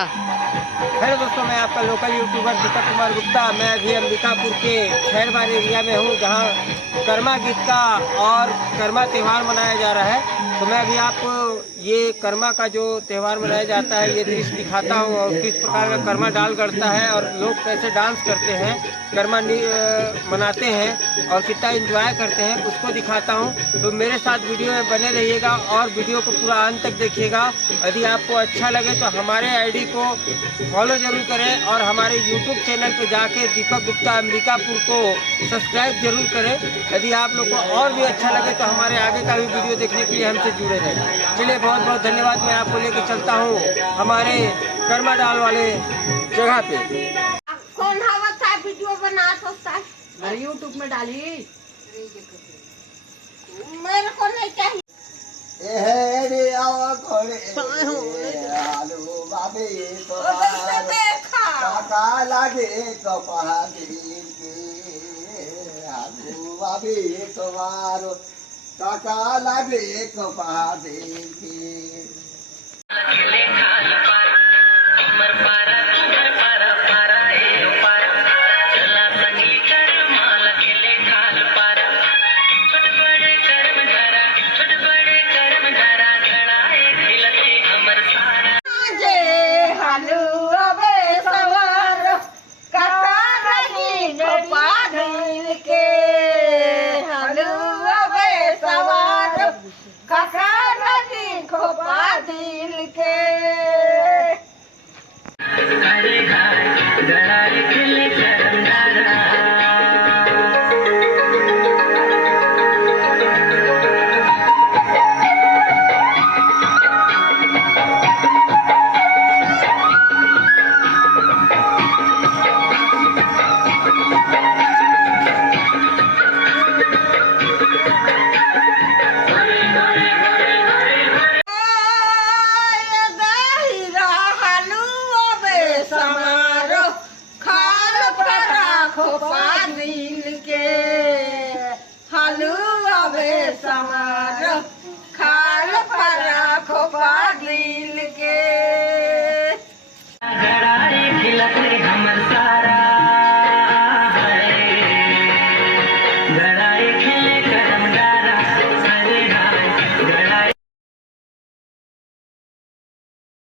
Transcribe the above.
Hello दोस्तों, मैं आपका लोकल यूट्यूबर दीपक कुमार गुप्ता। मैं अभी अंबिकापुर के खैरबार एरिया में हूँ, जहाँ कर्मा गीत का और कर्मा त्यौहार मनाया जा रहा है। तो मैं अभी आपको ये कर्मा का जो त्यौहार मनाया जाता है ये दृश्य दिखाता हूँ, और किस प्रकार का कर्मा डाल गड़ता है और लोग कैसे डांस करते हैं, कर्मा मनाते हैं और कितना एंजॉय करते हैं, उसको दिखाता हूँ। तो मेरे साथ वीडियो में बने रहिएगा और वीडियो को पूरा अंत तक देखिएगा। यदि आपको अच्छा लगे तो हमारे आईडी को फॉलो जरूर करें और हमारे यूट्यूब चैनल पे जाके दीपक गुप्ता अंबिकापुर को सब्सक्राइब जरूर करें। यदि आप लोग को और भी अच्छा लगे तो हमारे आगे का भी वीडियो देखने के लिए हमसे जुड़े रहें। चलिए, बहुत बहुत धन्यवाद। मैं आपको लेकर चलता हूँ हमारे कर्मा डाल वाले जगह पे। कौन हवा था वीडियो बना सकता है? मैं यूट्यूब में डाली। मेरे को नहीं चाहिए। काका लागे कपादी के आलू बाबे तुम्हारो काका लागे कपादी के